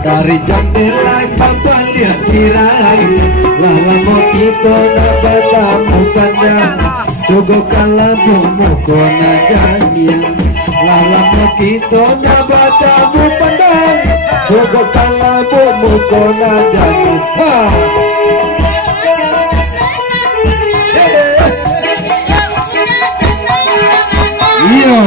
Dari jendela kapan dia tirai, lama kita dapat tamukannya. Jogo kalabu mukona jania, lama kita dapat tamu pandang. Jogo kalabu mukona jania. Iya.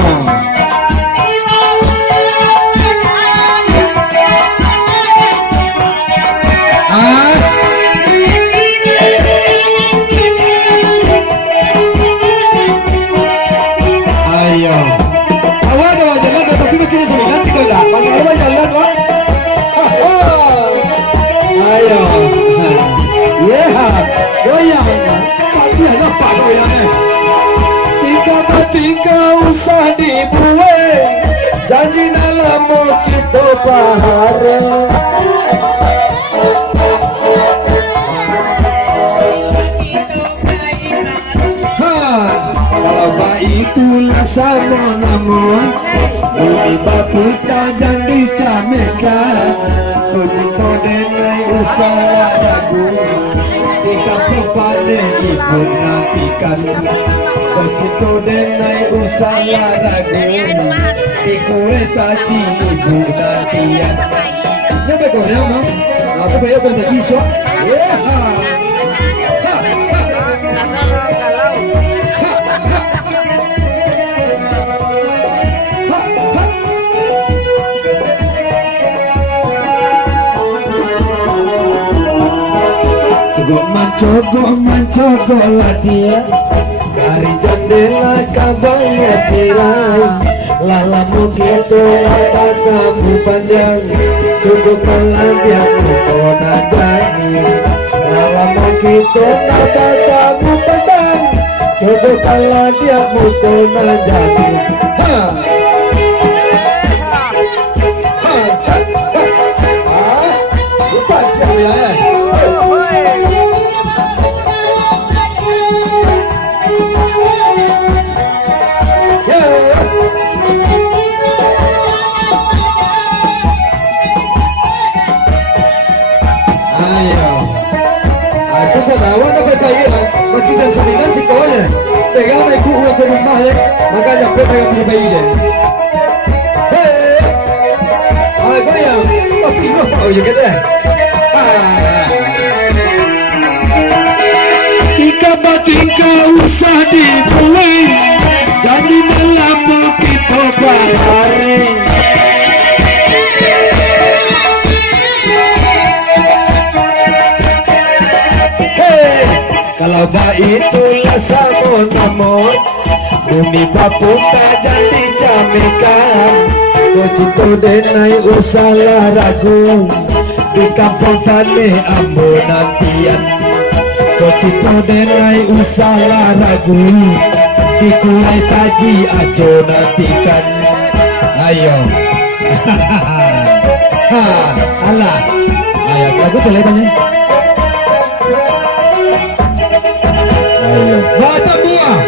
Tinggal usah dibuai, janji dalam kita pahara. Kalau baik itulah sama namun bumi bapu jangan dicamekan. Kocito denai usah ragu, ika sepade ibu nantikan. Kocito denai usah ragu, ikure tadi ibu nantian. Nyampe Korea mau? Aku bayar bahasa Kiswa. Mencoba latihan dari jendela kabarnya tirai, lalamu gitu lata kamu panjang, cukup pelatihan mukona jani. Lalamu gitu lata kamu panjang, cukup pelatihan mukona jani. Pegada y cujo con un maje, magalla pega y mi baile. Ay, vaya, papi, no, oye, ¿qué te? Tika batika usah dimulai, janji dalam kita bahari. Kalau baik itulah sama namun bumi bapu tak jadi camekan. Kocito denai usahlah ragu, di kampung tane ambo nantian. Kocito denai usahlah ragu, di kulai taji ajo nantikan. Ayo. Alah. Ayo, lagu selepannya. Ayo. Baca buah.